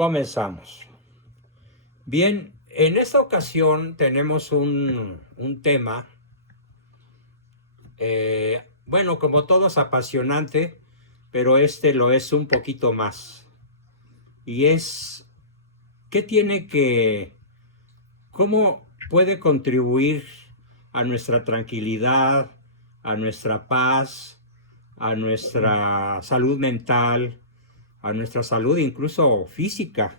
Comenzamos. Bien, en esta ocasión tenemos un tema, bueno, como todos apasionante, pero este lo es un poquito más. Y es, ¿cómo puede contribuir a nuestra tranquilidad, a nuestra paz, a nuestra salud mental, a nuestra salud incluso física,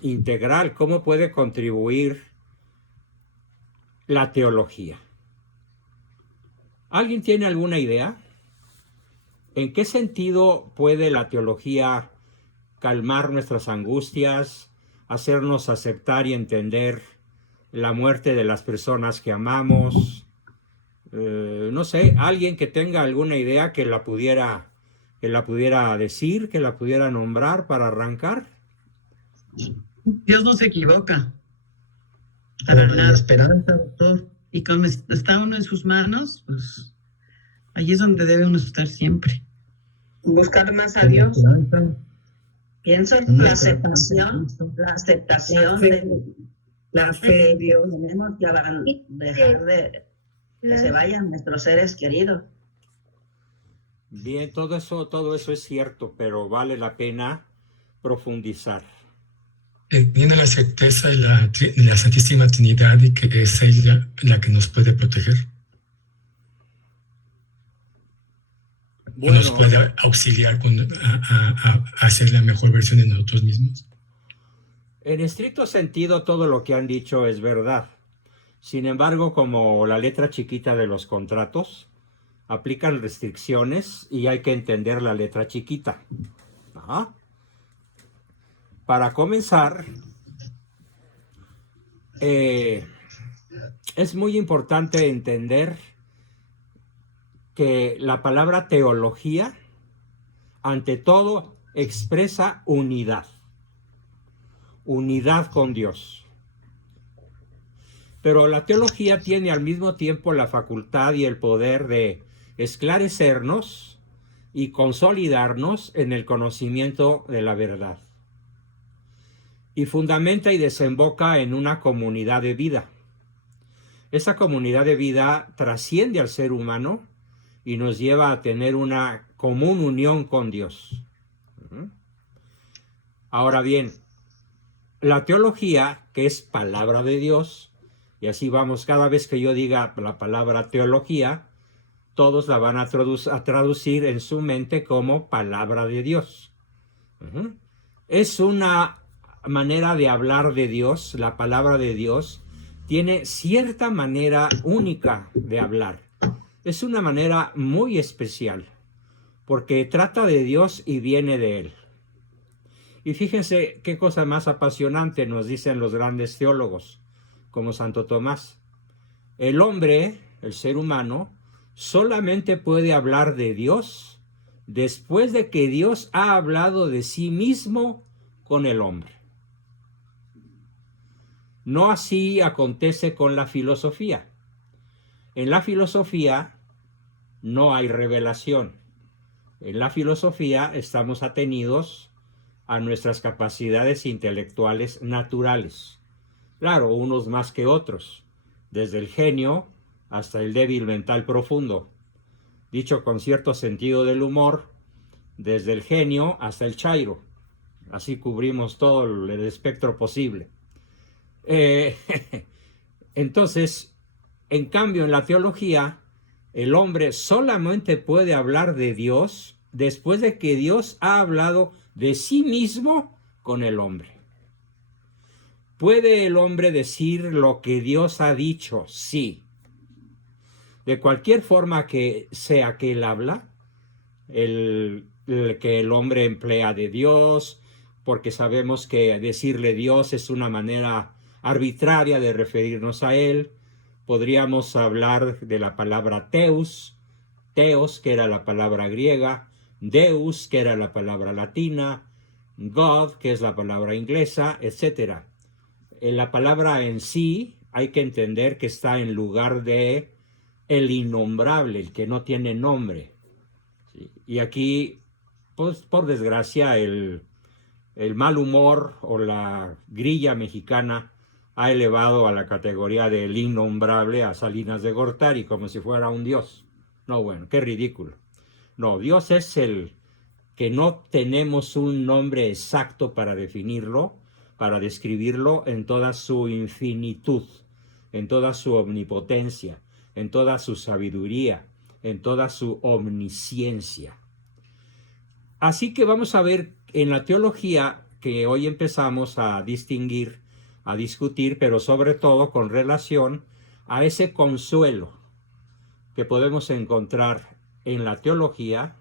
integral? ¿Cómo puede contribuir la teología? ¿Alguien tiene alguna idea? ¿En qué sentido puede la teología calmar nuestras angustias, hacernos aceptar y entender la muerte de las personas que amamos? No sé, alguien que tenga alguna idea que la pudiera decir, que la pudiera nombrar para arrancar. Dios no se equivoca. Para nada. La esperanza, doctor. Y como está uno en sus manos, pues allí es donde debe uno estar siempre. Buscar más a Dios. Pienso en la aceptación la fe en Dios. Tenemos que dejar de que se vayan nuestros seres queridos. Bien, todo eso es cierto, pero vale la pena profundizar. Tiene la certeza de la Santísima Trinidad y que es ella la que nos puede proteger. Bueno, nos puede auxiliar a hacer la mejor versión de nosotros mismos. En estricto sentido, todo lo que han dicho es verdad. Sin embargo, como la letra chiquita de los contratos, aplican restricciones y hay que entender la letra chiquita. Ajá. Para comenzar, es muy importante entender que la palabra teología, ante todo, expresa unidad con Dios. Pero la teología tiene al mismo tiempo la facultad y el poder de esclarecernos y consolidarnos en el conocimiento de la verdad. Y fundamenta y desemboca en una comunidad de vida. Esa comunidad de vida trasciende al ser humano y nos lleva a tener una común unión con Dios. Ahora bien, la teología, que es palabra de Dios, y así vamos, cada vez que yo diga la palabra teología, todos la van a traducir en su mente como palabra de Dios. Es una manera de hablar de Dios. La palabra de Dios tiene cierta manera única de hablar. Es una manera muy especial, porque trata de Dios y viene de Él. Y fíjense qué cosa más apasionante nos dicen los grandes teólogos, como Santo Tomás. El hombre, el ser humano, solamente puede hablar de Dios después de que Dios ha hablado de sí mismo con el hombre. No así acontece con la filosofía. En la filosofía no hay revelación. En la filosofía estamos atenidos a nuestras capacidades intelectuales naturales. Claro, unos más que otros, desde el genio hasta el débil mental profundo. Dicho con cierto sentido del humor, desde el genio hasta el chairo. Así cubrimos todo el espectro posible. Entonces, en cambio, en la teología, el hombre solamente puede hablar de Dios después de que Dios ha hablado de sí mismo con el hombre. ¿Puede el hombre decir lo que Dios ha dicho? Sí. De cualquier forma que sea que él habla, que el hombre emplea de Dios, porque sabemos que decirle Dios es una manera arbitraria de referirnos a Él. Podríamos hablar de la palabra teos, que era la palabra griega, Deus, que era la palabra latina, God, que es la palabra inglesa, etc. La palabra en sí hay que entender que está en lugar de el innombrable, el que no tiene nombre. ¿Sí? Y aquí pues por desgracia el mal humor o la grilla mexicana ha elevado a la categoría del innombrable a Salinas de Gortari como si fuera un dios. No, bueno, qué ridículo. No, Dios es el que no tenemos un nombre exacto para definirlo, para describirlo en toda su infinitud, en toda su omnipotencia, en toda su sabiduría, en toda su omnisciencia. Así que vamos a ver en la teología que hoy empezamos a distinguir, a discutir, pero sobre todo con relación a ese consuelo que podemos encontrar en la teología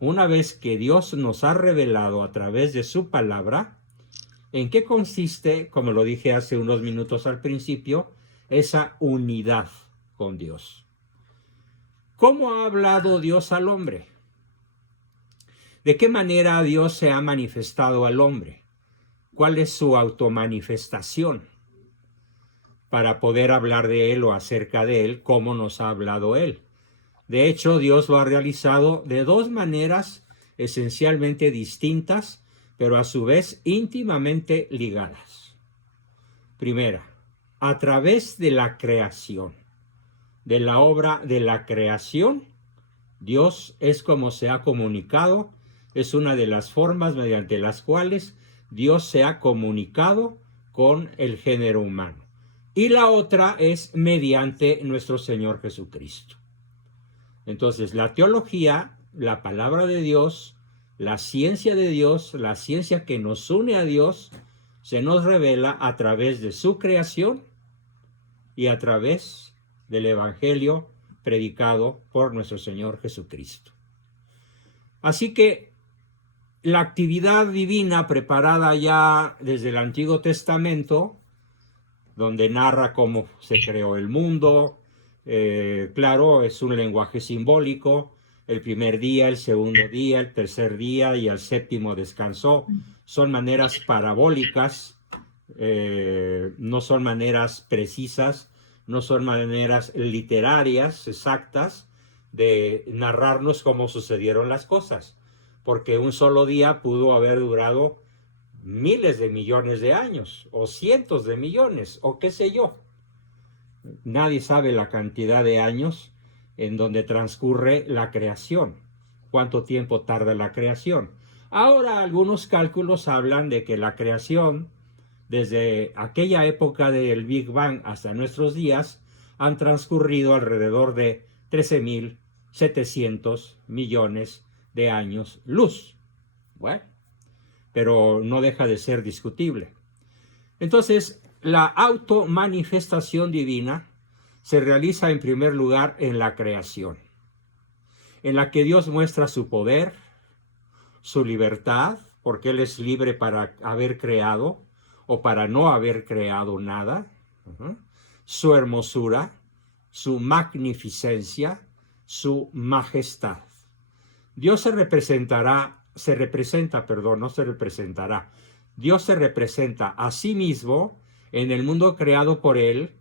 una vez que Dios nos ha revelado a través de su palabra en qué consiste, como lo dije hace unos minutos al principio, esa unidad con Dios. ¿Cómo ha hablado Dios al hombre? ¿De qué manera Dios se ha manifestado al hombre? ¿Cuál es su automanifestación? Para poder hablar de Él o acerca de Él, ¿cómo nos ha hablado Él? De hecho, Dios lo ha realizado de dos maneras esencialmente distintas, pero a su vez íntimamente ligadas. Primera, a través de la creación, de la obra de la creación, Dios es como se ha comunicado, es una de las formas mediante las cuales Dios se ha comunicado con el género humano. Y la otra es mediante nuestro Señor Jesucristo. Entonces, la teología, la palabra de Dios, la ciencia de Dios, la ciencia que nos une a Dios, se nos revela a través de su creación y a través del Evangelio predicado por nuestro Señor Jesucristo. Así que la actividad divina preparada ya desde el Antiguo Testamento, donde narra cómo se creó el mundo, claro, es un lenguaje simbólico. El primer día, el segundo día, el tercer día y el séptimo descansó. Son maneras parabólicas, no son maneras precisas, no son maneras literarias exactas de narrarnos cómo sucedieron las cosas, porque un solo día pudo haber durado miles de millones de años, o cientos de millones, o qué sé yo. Nadie sabe la cantidad de años en donde transcurre la creación, cuánto tiempo tarda la creación. Ahora algunos cálculos hablan de que la creación, desde aquella época del Big Bang hasta nuestros días, han transcurrido alrededor de 13.700 millones de años luz. Bueno, pero no deja de ser discutible. Entonces, la automanifestación divina se realiza en primer lugar en la creación, en la que Dios muestra su poder, su libertad, porque Él es libre para haber creado o para no haber creado nada, su hermosura, su magnificencia, su majestad. Dios Dios se representa a sí mismo en el mundo creado por Él,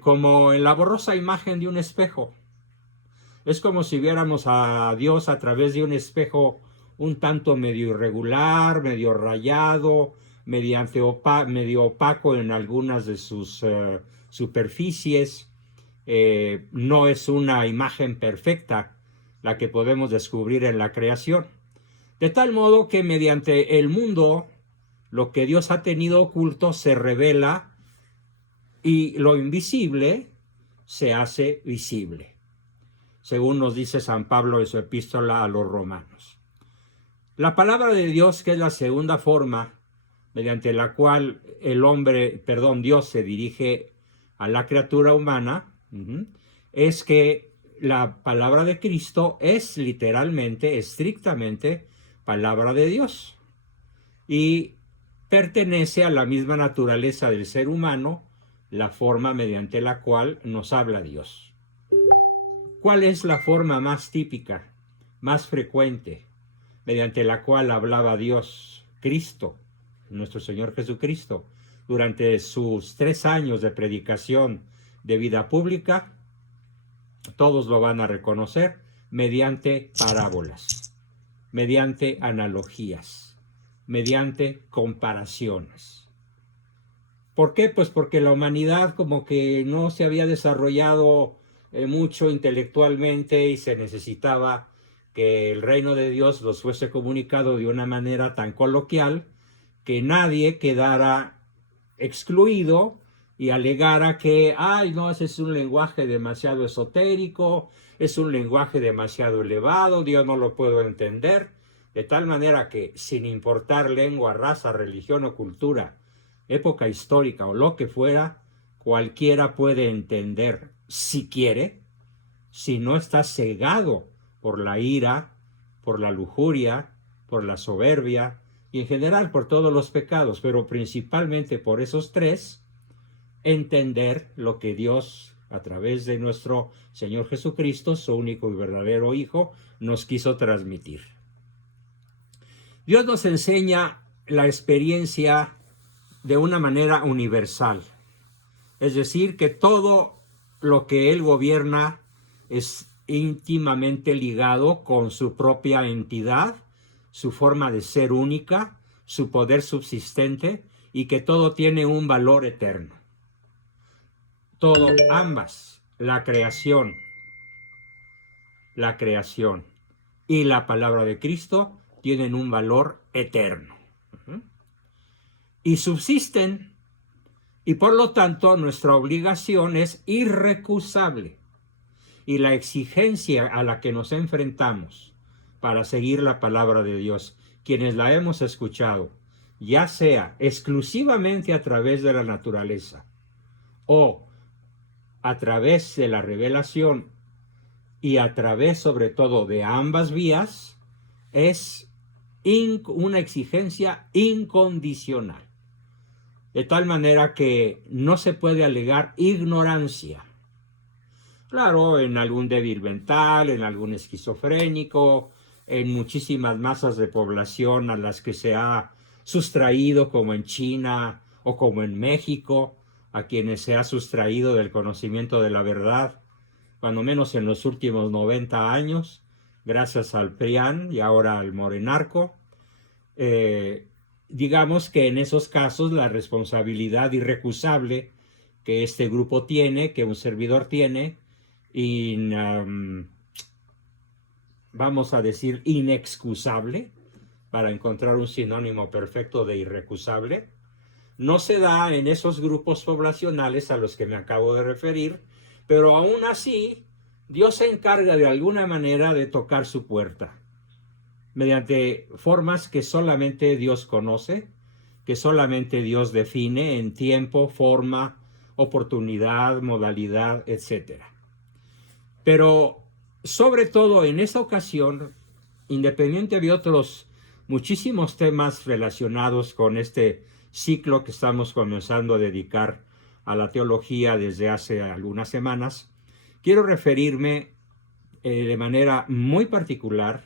como en la borrosa imagen de un espejo. Es como si viéramos a Dios a través de un espejo un tanto medio irregular, medio rayado, medio opaco en algunas de sus superficies. No es una imagen perfecta la que podemos descubrir en la creación. De tal modo que mediante el mundo, lo que Dios ha tenido oculto se revela y lo invisible se hace visible, según nos dice San Pablo en su epístola a los Romanos. La palabra de Dios, que es la segunda forma mediante la cual Dios se dirige a la criatura humana, es que la palabra de Cristo es literalmente, estrictamente, palabra de Dios y pertenece a la misma naturaleza del ser humano, la forma mediante la cual nos habla Dios. ¿Cuál es la forma más típica, más frecuente, mediante la cual hablaba Dios? Cristo, nuestro Señor Jesucristo, durante sus 3 años de predicación de vida pública, todos lo van a reconocer, mediante parábolas. mediante analogías, mediante comparaciones. ¿Por qué? Pues porque la humanidad como que no se había desarrollado mucho intelectualmente y se necesitaba que el reino de Dios los fuese comunicado de una manera tan coloquial que nadie quedara excluido y alegara que, ay, no, ese es un lenguaje demasiado esotérico, es un lenguaje demasiado elevado, Dios no lo puedo entender, de tal manera que, sin importar lengua, raza, religión o cultura, época histórica o lo que fuera, cualquiera puede entender, si quiere, si no está cegado por la ira, por la lujuria, por la soberbia y en general por todos los pecados, pero principalmente por esos tres, entender lo que Dios, a través de nuestro Señor Jesucristo, su único y verdadero Hijo, nos quiso transmitir. Dios nos enseña la experiencia de una manera universal, es decir, que todo lo que Él gobierna es íntimamente ligado con su propia entidad, su forma de ser única, su poder subsistente, y que todo tiene un valor eterno. Todo, ambas, la creación y la palabra de Cristo tienen un valor eterno. Y subsisten, y por lo tanto nuestra obligación es irrecusable. Y la exigencia a la que nos enfrentamos para seguir la palabra de Dios, quienes la hemos escuchado, ya sea exclusivamente a través de la naturaleza o a través de la revelación y a través sobre todo de ambas vías, es una exigencia incondicional. De tal manera que no se puede alegar ignorancia. Claro, en algún débil mental, en algún esquizofrénico, en muchísimas masas de población a las que se ha sustraído, como en China o como en México, a quienes se ha sustraído del conocimiento de la verdad, cuando menos en los últimos 90 años, gracias al PRIAN y ahora al Morenarco. Digamos que en esos casos la responsabilidad irrecusable que este grupo tiene, que un servidor tiene, vamos a decir inexcusable, para encontrar un sinónimo perfecto de irrecusable, no se da en esos grupos poblacionales a los que me acabo de referir, pero aún así Dios se encarga de alguna manera de tocar su puerta, mediante formas que solamente Dios conoce, que solamente Dios define en tiempo, forma, oportunidad, modalidad, etc. Pero sobre todo en esta ocasión, independiente de otros muchísimos temas relacionados con este ciclo que estamos comenzando a dedicar a la teología desde hace algunas semanas, quiero referirme de manera muy particular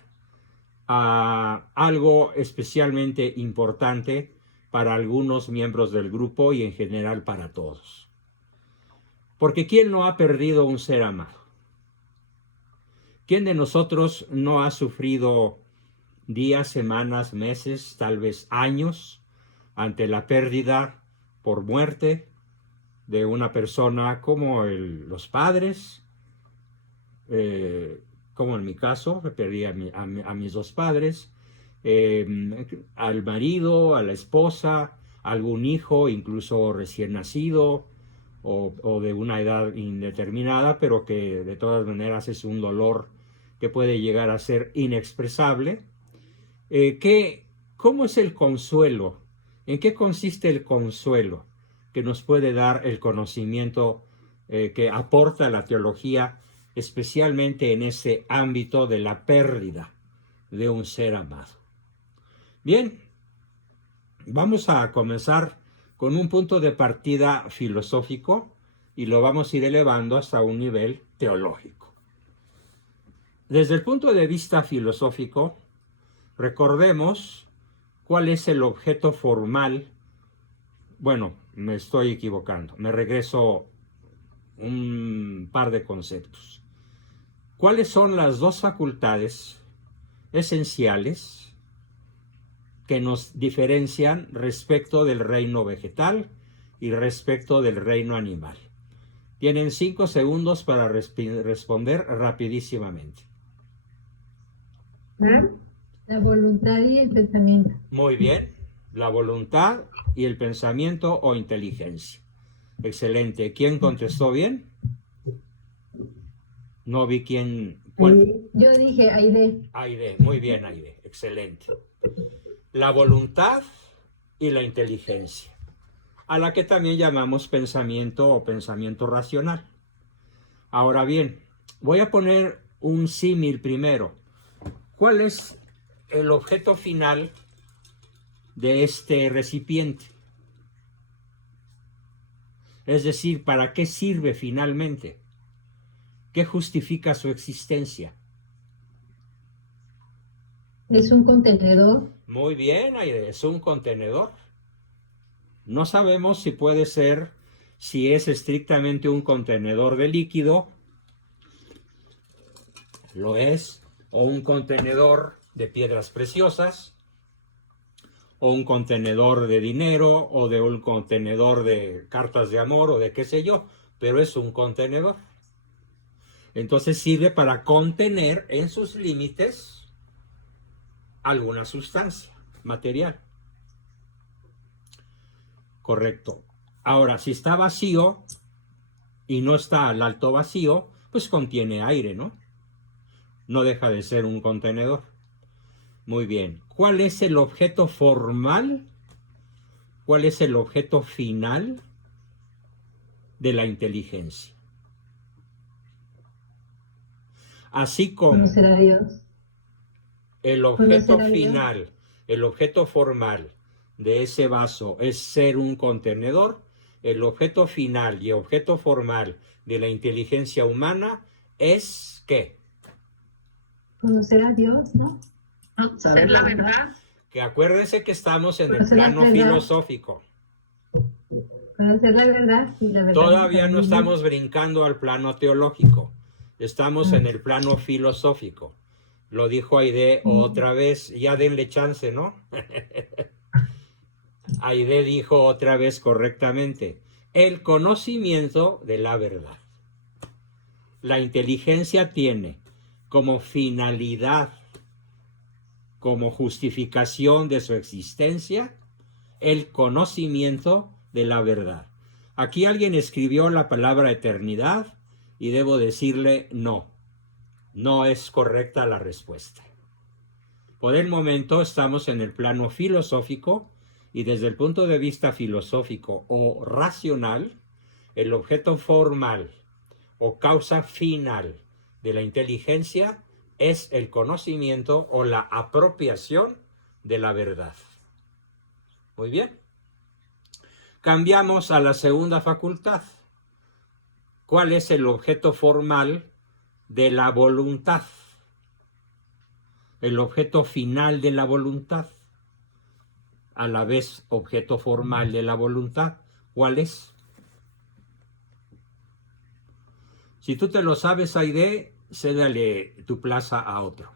a algo especialmente importante para algunos miembros del grupo y en general para todos. Porque ¿quién no ha perdido un ser amado? ¿Quién de nosotros no ha sufrido días, semanas, meses, tal vez años, ante la pérdida por muerte de una persona como los padres? Como en mi caso, perdí a mis dos padres, al marido, a la esposa, algún hijo, incluso recién nacido o de una edad indeterminada, pero que de todas maneras es un dolor que puede llegar a ser inexpresable. ¿Cómo es el consuelo? ¿En qué consiste el consuelo que nos puede dar el conocimiento que aporta la teología, especialmente en ese ámbito de la pérdida de un ser amado? Bien, vamos a comenzar con un punto de partida filosófico y lo vamos a ir elevando hasta un nivel teológico. Desde el punto de vista filosófico, recordemos cuál es el objeto formal. Bueno, me estoy equivocando, me regreso un par de conceptos. ¿Cuáles son las dos facultades esenciales que nos diferencian respecto del reino vegetal y respecto del reino animal. Tienen 5 segundos para responder rapidísimamente. La voluntad y el pensamiento. Muy bien. La voluntad y el pensamiento o inteligencia. Excelente. ¿Quién contestó bien? No vi quién. Yo dije Aide. Aide. Muy bien, Aide. Excelente. La voluntad y la inteligencia, a la que también llamamos pensamiento o pensamiento racional. Ahora bien, voy a poner un símil primero. ¿Cuál es el objeto final de este recipiente? Es decir, ¿para qué sirve finalmente? ¿Qué justifica su existencia? Es un contenedor. Muy bien, Aide, es un contenedor. No sabemos si puede ser, si es estrictamente un contenedor de líquido, lo es, o un contenedor de piedras preciosas, o un contenedor de dinero, o de un contenedor de cartas de amor, o de qué sé yo, pero es un contenedor. Entonces sirve para contener en sus límites alguna sustancia material. Correcto. Ahora, si está vacío y no está al alto vacío, pues contiene aire, ¿no? No deja de ser un contenedor. Muy bien. ¿Cuál es el objeto formal? ¿Cuál es el objeto final de la inteligencia? Así como Conocer a Dios. el objeto final, el objeto formal de ese vaso es ser un contenedor, el objeto final y objeto formal de la inteligencia humana es ¿qué? Conocer a Dios, ¿no? Saber la verdad. Que acuérdense que estamos en el Conocer la plano verdad. filosófico. Conocer la verdad y la verdad. Todavía no estamos brincando al plano teológico. Estamos en el plano filosófico. Lo dijo Aide otra vez. Ya denle chance, ¿no? Aide dijo otra vez correctamente. El conocimiento de la verdad. La inteligencia tiene como finalidad, como justificación de su existencia, el conocimiento de la verdad. Aquí alguien escribió la palabra eternidad y debo decirle no. No es correcta la respuesta. Por el momento estamos en el plano filosófico y desde el punto de vista filosófico o racional, el objeto formal o causa final de la inteligencia es el conocimiento o la apropiación de la verdad. Muy bien. Cambiamos a la segunda facultad. ¿Cuál es el objeto formal de la voluntad? El objeto final de la voluntad. A la vez, objeto formal de la voluntad. ¿Cuál es? Si tú te lo sabes, Aide, cédale tu plaza a otro.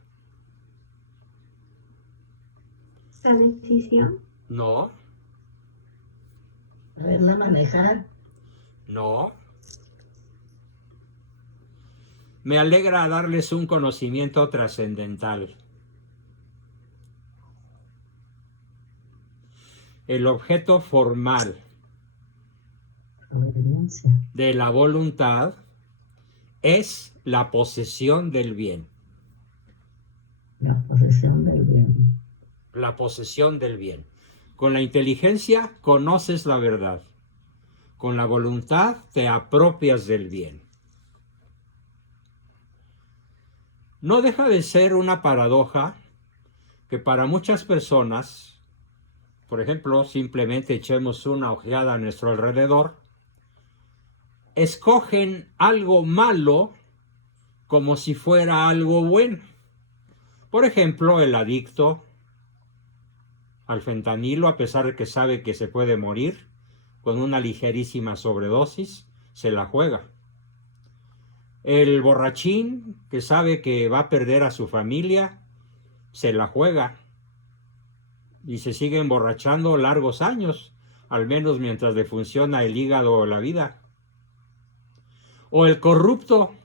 La decisión. No, Saberla manejar. no. Me alegra darles un conocimiento trascendental. El objeto formal Obediencia. de la voluntad es la posesión del bien. La posesión del bien. La posesión del bien. Con la inteligencia conoces la verdad. Con la voluntad te apropias del bien. No deja de ser una paradoja que para muchas personas, por ejemplo, simplemente echemos una ojeada a nuestro alrededor, escogen algo malo como si fuera algo bueno. Por ejemplo, el adicto al fentanilo, a pesar de que sabe que se puede morir con una ligerísima sobredosis, se la juega. El borrachín, que sabe que va a perder a su familia, se la juega y se sigue emborrachando largos años, al menos mientras le funciona el hígado o la vida. O el corrupto,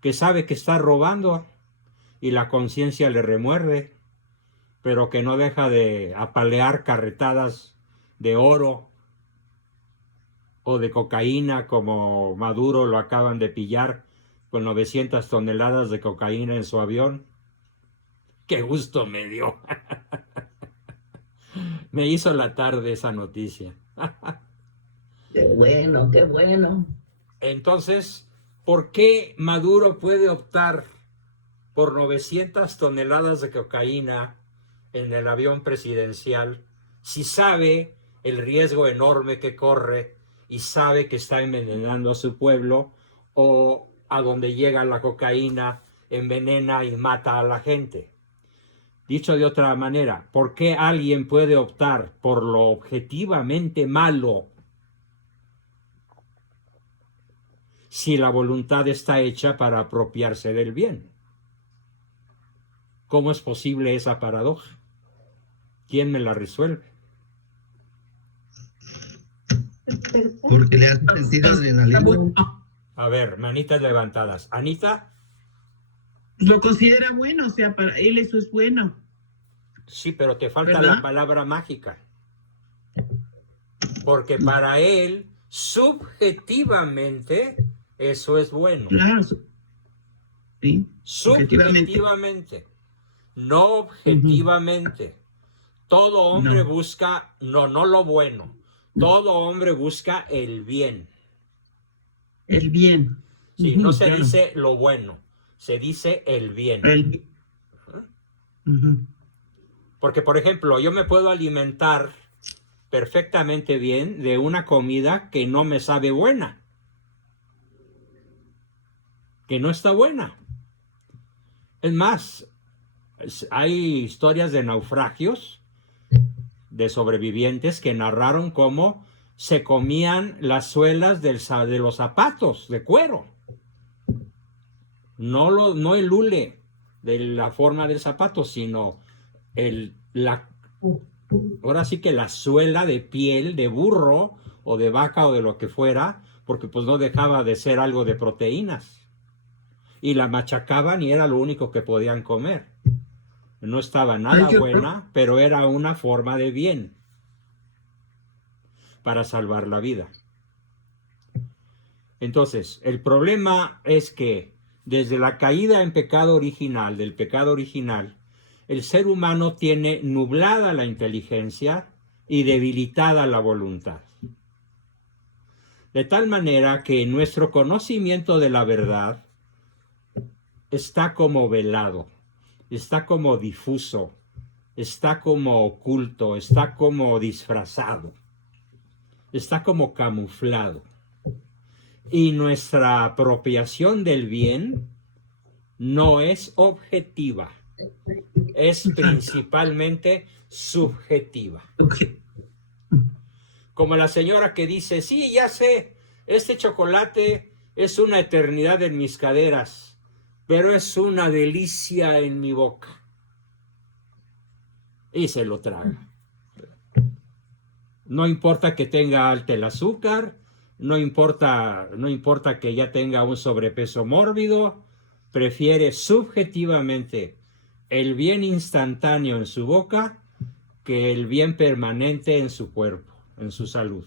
que sabe que está robando y la conciencia le remuerde, pero que no deja de apalear carretadas de oro o de cocaína, como Maduro lo acaban de pillar con 900 toneladas de cocaína en su avión. ¡Qué gusto me dio! Me hizo la tarde esa noticia. Qué bueno, qué bueno. Entonces, ¿por qué Maduro puede optar por 900 toneladas de cocaína en el avión presidencial si sabe el riesgo enorme que corre y sabe que está envenenando a su pueblo, o a donde llega la cocaína envenena y mata a la gente? Dicho de otra manera, ¿por qué alguien puede optar por lo objetivamente malo si la voluntad está hecha para apropiarse del bien? ¿Cómo es posible esa paradoja? ¿Quién me la resuelve? Porque le hace sentido adrenalina. A ver, manitas levantadas. Anita. Lo considera bueno, o sea, para él eso es bueno. Sí, pero te falta ¿verdad? la palabra mágica. Porque para él, subjetivamente, eso es bueno. Claro. Sí. Subjetivamente. No objetivamente. Todo hombre busca, no lo bueno. Todo hombre busca el bien. El bien. Sí, no se dice lo bueno, se dice el bien. Porque, por ejemplo, yo me puedo alimentar perfectamente bien de una comida que no me sabe buena, que no está buena. Es más, hay historias de naufragios, de sobrevivientes que narraron cómo se comían las suelas de los zapatos de cuero. No el hule de la forma del zapato, sino ahora sí que la suela de piel de burro o de vaca o de lo que fuera, porque pues no dejaba de ser algo de proteínas. Y la machacaban y era lo único que podían comer. No estaba nada buena, pero era una forma de bien para salvar la vida. Entonces, el problema es que desde la caída en pecado original, del pecado original, el ser humano tiene nublada la inteligencia y debilitada la voluntad. De tal manera que nuestro conocimiento de la verdad está como velado, está como difuso, está como oculto, está como disfrazado, está como camuflado. Y nuestra apropiación del bien no es objetiva, es principalmente subjetiva. Como la señora que dice, sí, ya sé, este chocolate es una eternidad en mis caderas, pero es una delicia en mi boca. Y se lo traga. No importa que tenga alto el azúcar, no importa que ya tenga un sobrepeso mórbido, prefiere subjetivamente el bien instantáneo en su boca que el bien permanente en su cuerpo, en su salud.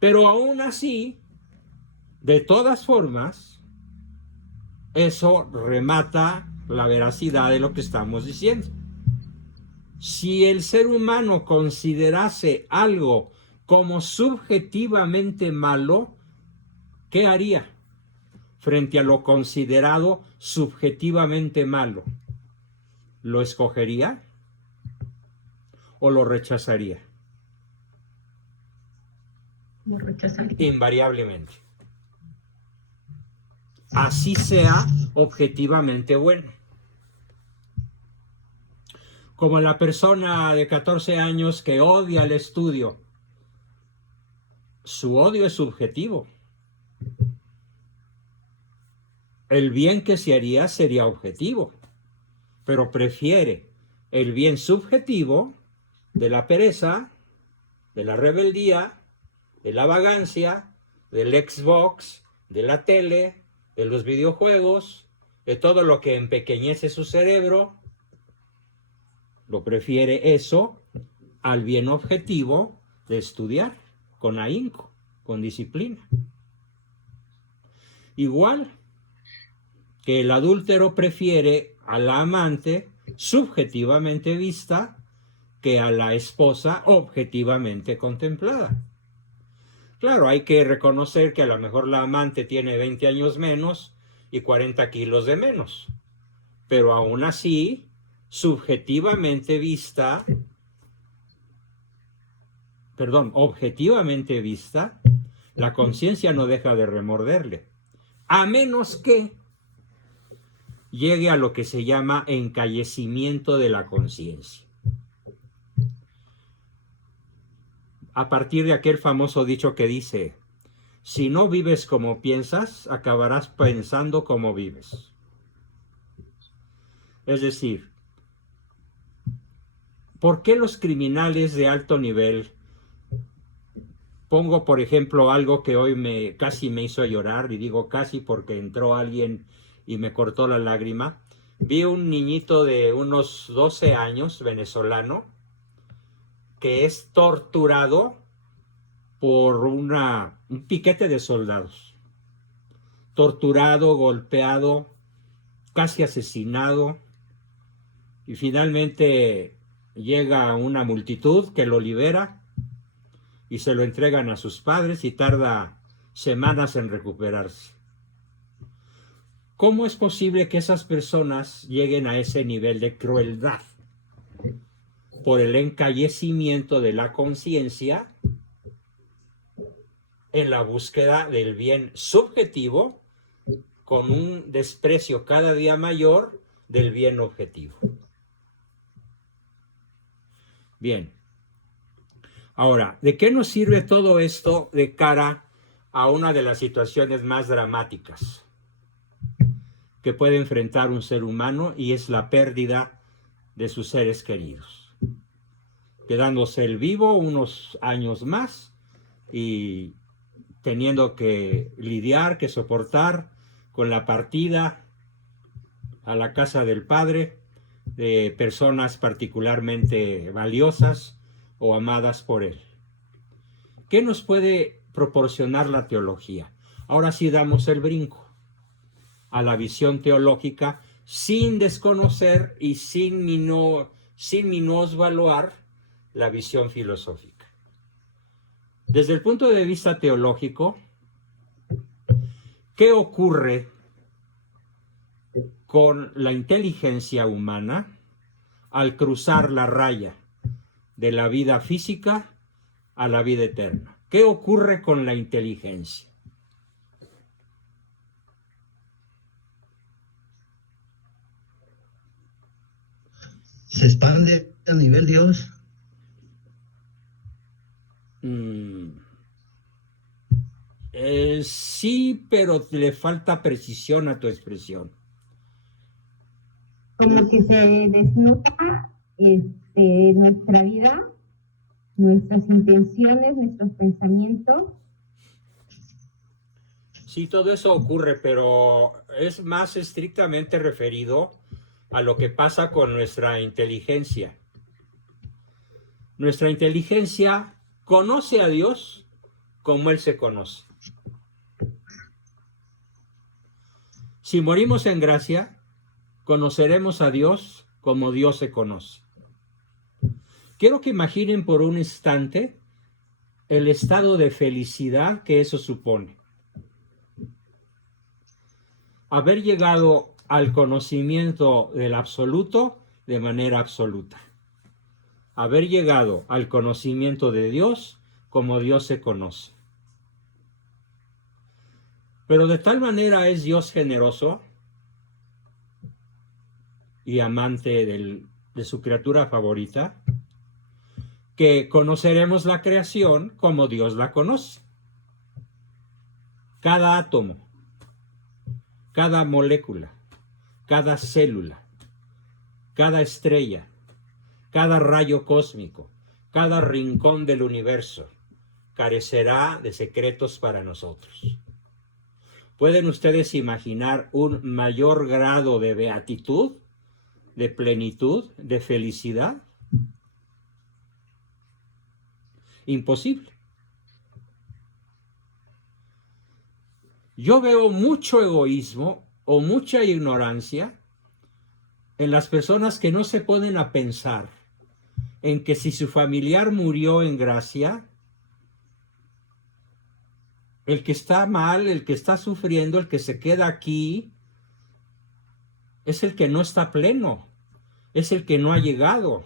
Pero aún así, de todas formas, eso remata la veracidad de lo que estamos diciendo. Si el ser humano considerase algo como subjetivamente malo, ¿qué haría frente a lo considerado subjetivamente malo? ¿Lo escogería o lo rechazaría? Lo rechazaría. Invariablemente. Así sea objetivamente bueno. Como la persona de 14 años que odia el estudio. Su odio es subjetivo. El bien que se haría sería objetivo. pero prefiere el bien subjetivo de la pereza, de la rebeldía, de la vagancia, del Xbox, de la tele, de los videojuegos, de todo lo que empequeñece su cerebro. Lo prefiere eso al bien objetivo de estudiar con ahínco, con disciplina. Igual que el adúltero prefiere a la amante subjetivamente vista que a la esposa objetivamente contemplada. Claro, hay que reconocer que a lo mejor la amante tiene 20 años menos y 40 kilos de menos, pero aún así, objetivamente vista, la conciencia no deja de remorderle, a menos que llegue a lo que se llama encallecimiento de la conciencia. A partir de aquel famoso dicho que dice, si no vives como piensas, acabarás pensando como vives. Es decir, ¿por qué los criminales de alto nivel? Pongo, por ejemplo, algo que hoy casi me hizo llorar, y digo casi porque entró alguien y me cortó la lágrima. Vi un niñito de unos 12 años, venezolano, que es torturado por un piquete de soldados. Torturado, golpeado, casi asesinado, y finalmente llega una multitud que lo libera y se lo entregan a sus padres y tarda semanas en recuperarse. ¿Cómo es posible que esas personas lleguen a ese nivel de crueldad? Por el encallecimiento de la conciencia en la búsqueda del bien subjetivo, con un desprecio cada día mayor del bien objetivo. Bien. Ahora, ¿de qué nos sirve todo esto de cara a una de las situaciones más dramáticas que puede enfrentar un ser humano, y es la pérdida de sus seres queridos? Quedándose el vivo unos años más y teniendo que lidiar, que soportar con la partida a la casa del Padre de personas particularmente valiosas o amadas por Él. ¿Qué nos puede proporcionar la teología? Ahora sí damos el brinco a la visión teológica sin desconocer y sin minusvaluar la visión filosófica. Desde el punto de vista teológico, ¿qué ocurre con la inteligencia humana al cruzar la raya de la vida física a la vida eterna? ¿Qué ocurre con la inteligencia? Se expande a nivel Dios. Sí, pero le falta precisión a tu expresión. Como que se desnuda nuestra vida, nuestras intenciones, nuestros pensamientos. Sí, todo eso ocurre, pero es más estrictamente referido a lo que pasa con nuestra inteligencia. Nuestra inteligencia conoce a Dios como Él se conoce. Si morimos en gracia, conoceremos a Dios como Dios se conoce. Quiero que imaginen por un instante el estado de felicidad que eso supone. Haber llegado al conocimiento del absoluto de manera absoluta. Haber llegado al conocimiento de Dios como Dios se conoce. Pero de tal manera es Dios generoso y amante de su criatura favorita, que conoceremos la creación como Dios la conoce. Cada átomo, cada molécula, cada célula, cada estrella, cada rayo cósmico, cada rincón del universo carecerá de secretos para nosotros. ¿Pueden ustedes imaginar un mayor grado de beatitud, de plenitud, de felicidad? Imposible. Yo veo mucho egoísmo o mucha ignorancia en las personas que no se ponen a pensar en que si su familiar murió en gracia, el que está mal, el que está sufriendo, el que se queda aquí, es el que no está pleno, es el que no ha llegado.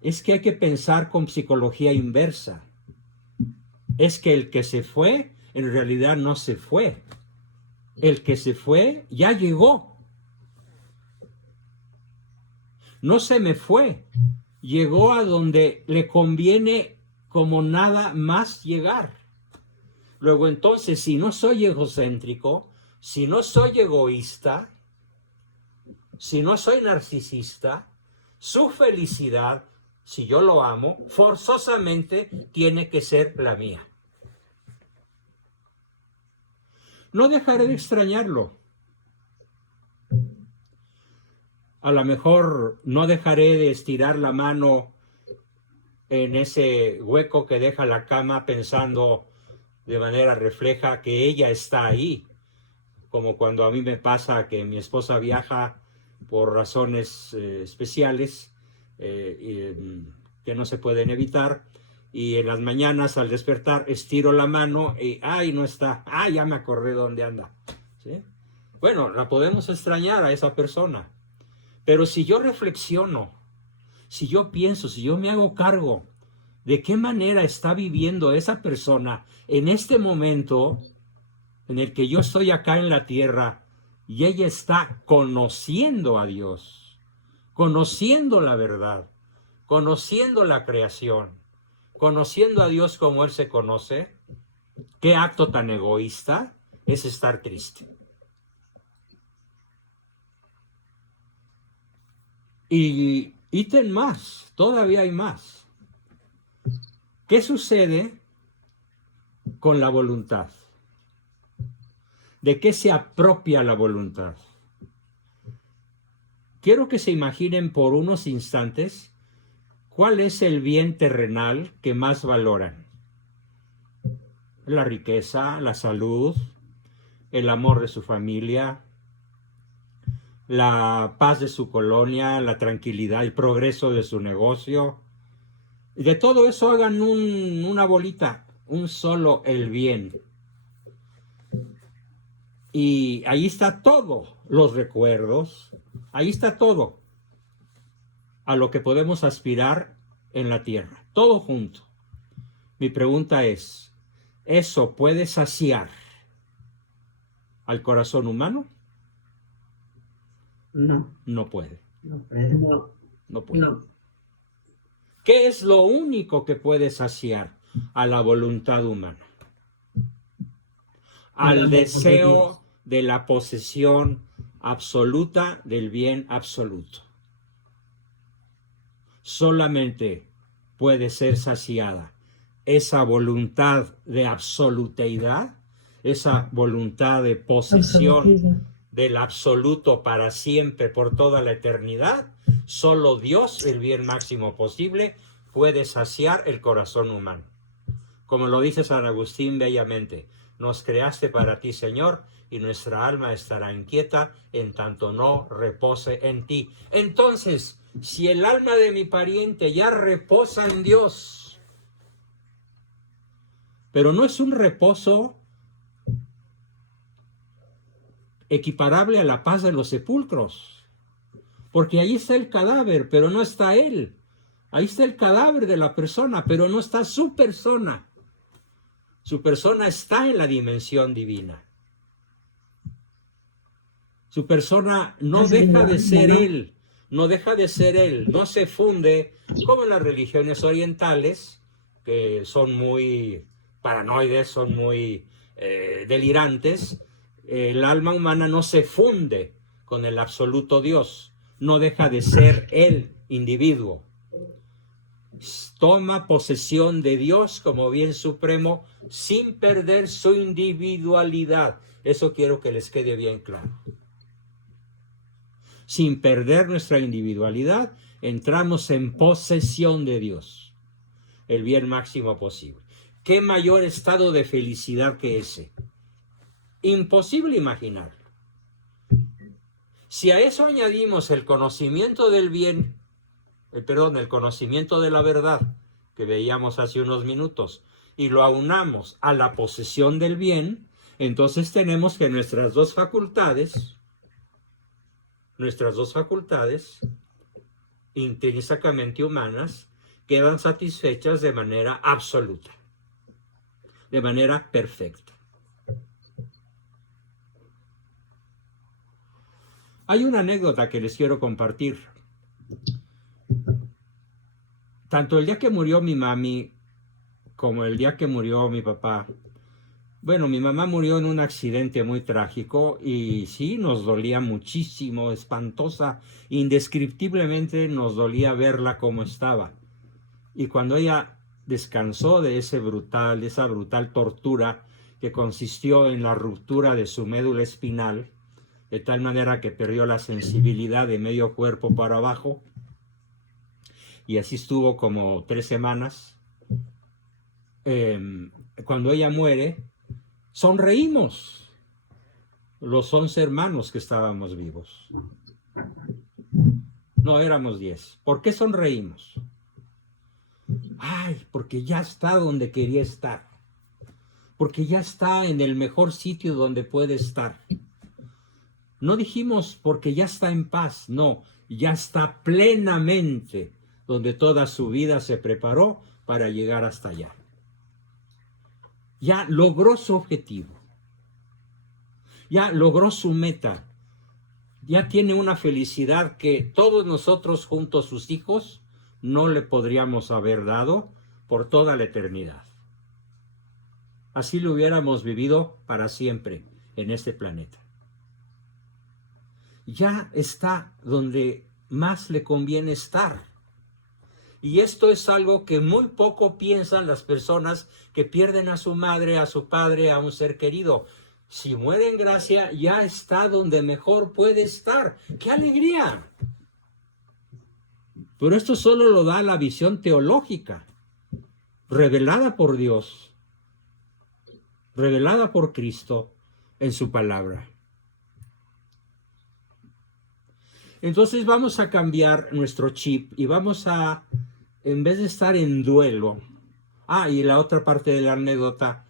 Es que hay que pensar con psicología inversa. Es que el que se fue, en realidad no se fue. El que se fue ya llegó. No se me fue. Llegó a donde le conviene como nada más llegar. Luego entonces, si no soy egocéntrico, si no soy egoísta, si no soy narcisista, su felicidad, si yo lo amo, forzosamente tiene que ser la mía. No dejaré de extrañarlo. A lo mejor no dejaré de estirar la mano en ese hueco que deja la cama pensando de manera refleja que ella está ahí. Como cuando a mí me pasa que mi esposa viaja por razones especiales que no se pueden evitar, y en las mañanas al despertar estiro la mano y ¡ay, no está! ¡Ay, ya me acordé dónde anda! ¿Sí? Bueno, la podemos extrañar a esa persona, pero si yo reflexiono, si yo pienso, si yo me hago cargo de qué manera está viviendo esa persona en este momento en el que yo estoy acá en la tierra y ella está conociendo a Dios, conociendo la verdad, conociendo la creación, conociendo a Dios como Él se conoce, qué acto tan egoísta es estar triste. Y ítem más, todavía hay más. ¿Qué sucede con la voluntad? ¿De qué se apropia la voluntad? Quiero que se imaginen por unos instantes cuál es el bien terrenal que más valoran. La riqueza, la salud, el amor de su familia, la paz de su colonia, la tranquilidad, el progreso de su negocio. Y de todo eso hagan una bolita, un solo el bien. Y ahí está todo, los recuerdos, ahí está todo a lo que podemos aspirar en la tierra, todo junto. Mi pregunta es, ¿eso puede saciar al corazón humano? No. No puede. No, no. No puede. No. ¿Qué es lo único que puede saciar a la voluntad humana? Al deseo de la posesión absoluta del bien absoluto. Solamente puede ser saciada esa voluntad de absoluteidad, esa voluntad de posesión del absoluto para siempre, por toda la eternidad. Solo Dios, el bien máximo posible, puede saciar el corazón humano. Como lo dice San Agustín bellamente, nos creaste para ti, Señor, y nuestra alma estará inquieta en tanto no repose en ti. Entonces, si el alma de mi pariente ya reposa en Dios, pero no es un reposo equiparable a la paz de los sepulcros, porque ahí está el cadáver, pero no está él. Ahí está el cadáver de la persona, pero no está su persona. Su persona está en la dimensión divina. Su persona no deja de ser él, no deja de ser él, no se funde como en las religiones orientales, que son muy paranoides, son muy delirantes. El alma humana no se funde con el absoluto Dios. No deja de ser el individuo. Toma posesión de Dios como bien supremo sin perder su individualidad. Eso quiero que les quede bien claro. Sin perder nuestra individualidad, entramos en posesión de Dios, el bien máximo posible. ¿Qué mayor estado de felicidad que ese? Imposible imaginarlo. Si a eso añadimos el conocimiento del bien, el conocimiento de la verdad que veíamos hace unos minutos, y lo aunamos a la posesión del bien, entonces tenemos que nuestras dos facultades intrínsecamente humanas quedan satisfechas de manera absoluta, de manera perfecta. Hay una anécdota que les quiero compartir. Tanto el día que murió mi mami como el día que murió mi papá. Bueno, mi mamá murió en un accidente muy trágico y sí, nos dolía muchísimo, espantosa, indescriptiblemente nos dolía verla como estaba. Y cuando ella descansó de esa brutal tortura que consistió en la ruptura de su médula espinal, de tal manera que perdió la sensibilidad de medio cuerpo para abajo, y así estuvo como 3 semanas. Cuando ella muere, sonreímos los 11 hermanos que estábamos vivos. No, éramos 10. ¿Por qué sonreímos? Ay, porque ya está donde quería estar. Porque ya está en el mejor sitio donde puede estar. No dijimos porque ya está en paz, no, ya está plenamente donde toda su vida se preparó para llegar hasta allá. Ya logró su objetivo, ya logró su meta, ya tiene una felicidad que todos nosotros juntos, sus hijos, no le podríamos haber dado por toda la eternidad. Así lo hubiéramos vivido para siempre en este planeta. Ya está donde más le conviene estar. Y esto es algo que muy poco piensan las personas que pierden a su madre, a su padre, a un ser querido. Si muere en gracia, ya está donde mejor puede estar. ¡Qué alegría! Pero esto solo lo da la visión teológica, revelada por Dios, revelada por Cristo en su palabra. Entonces vamos a cambiar nuestro chip y vamos a, en vez de estar en duelo, y la otra parte de la anécdota,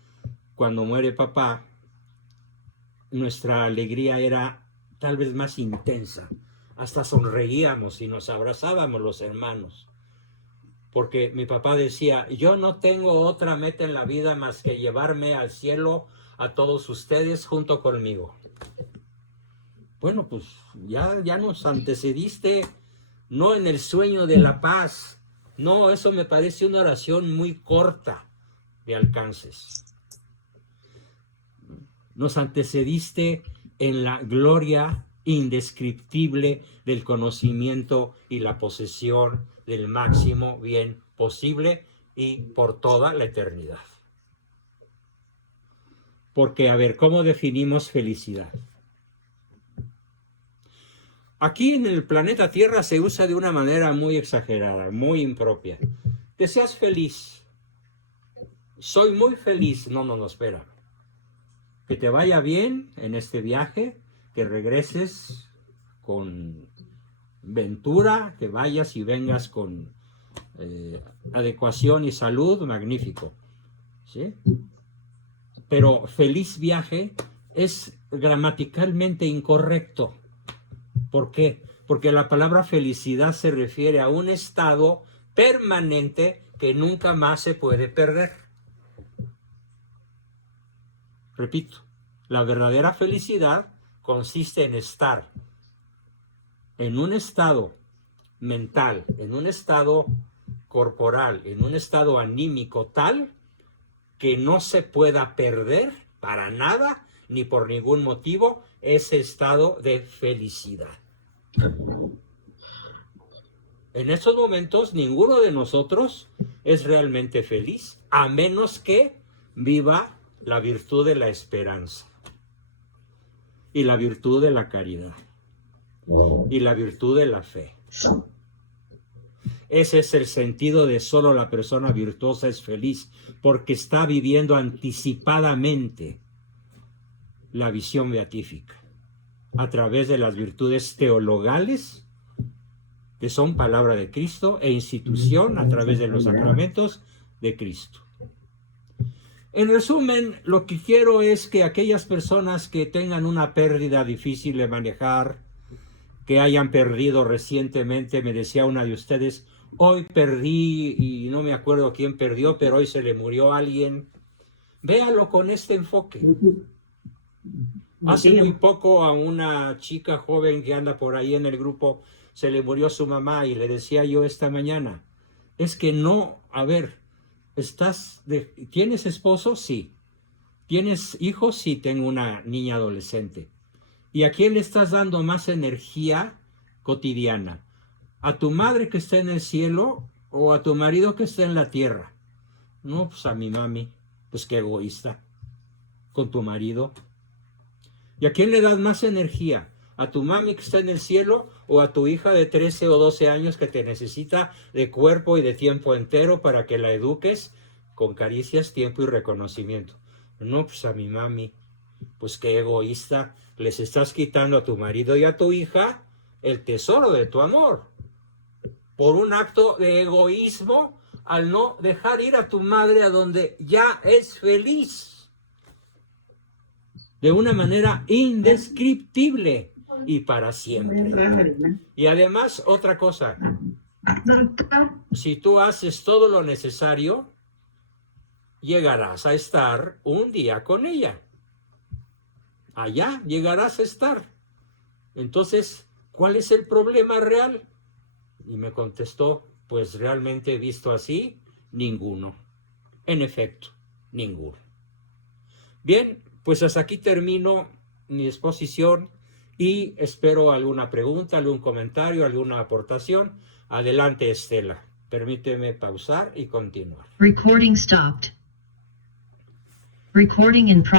cuando muere papá, nuestra alegría era tal vez más intensa, hasta sonreíamos y nos abrazábamos los hermanos, porque mi papá decía, yo no tengo otra meta en la vida más que llevarme al cielo a todos ustedes junto conmigo. Bueno, pues ya nos antecediste, no en el sueño de la paz. No, eso me parece una oración muy corta de alcances. Nos antecediste en la gloria indescriptible del conocimiento y la posesión del máximo bien posible y por toda la eternidad. Porque, a ver, ¿cómo definimos felicidad? Aquí en el planeta Tierra se usa de una manera muy exagerada, muy impropia. Que seas feliz. Soy muy feliz. No, espera. Que te vaya bien en este viaje, que regreses con ventura, que vayas y vengas con adecuación y salud, magnífico. ¿Sí? Pero feliz viaje es gramaticalmente incorrecto. ¿Por qué? Porque la palabra felicidad se refiere a un estado permanente que nunca más se puede perder. Repito, la verdadera felicidad consiste en estar en un estado mental, en un estado corporal, en un estado anímico tal que no se pueda perder para nada ni por ningún motivo ese estado de felicidad. En estos momentos ninguno de nosotros es realmente feliz, a menos que viva la virtud de la esperanza y la virtud de la caridad y la virtud de la fe. Ese es el sentido de solo la persona virtuosa es feliz, porque está viviendo anticipadamente la visión beatífica a través de las virtudes teologales, que son palabra de Cristo, e institución a través de los sacramentos de Cristo. En resumen, lo que quiero es que aquellas personas que tengan una pérdida difícil de manejar, que hayan perdido recientemente, me decía una de ustedes, hoy perdí y no me acuerdo quién perdió, pero hoy se le murió alguien. Véalo con este enfoque. Hace muy poco a una chica joven que anda por ahí en el grupo se le murió su mamá y le decía yo esta mañana, es que no, a ver, ¿tienes esposo? Sí. ¿Tienes hijos? Sí, tengo una niña adolescente. ¿Y a quién le estás dando más energía cotidiana? ¿A tu madre que está en el cielo o a tu marido que está en la tierra? No, pues a mi mami. Pues qué egoísta. Con tu marido. ¿Y a quién le das más energía? ¿A tu mami que está en el cielo o a tu hija de 13 o 12 años que te necesita de cuerpo y de tiempo entero para que la eduques con caricias, tiempo y reconocimiento? No, pues a mi mami. Pues qué egoísta. Les estás quitando a tu marido y a tu hija el tesoro de tu amor por un acto de egoísmo al no dejar ir a tu madre a donde ya es feliz de una manera indescriptible y para siempre. Y además, otra cosa, si tú haces todo lo necesario, llegarás a estar un día con ella. Allá llegarás a estar. Entonces, ¿cuál es el problema real? Y me contestó, pues realmente visto así, ninguno. En efecto, ninguno. Bien, pues hasta aquí termino mi exposición y espero alguna pregunta, algún comentario, alguna aportación. Adelante, Estela. Permíteme pausar y continuar. Recording stopped. Recording in progress.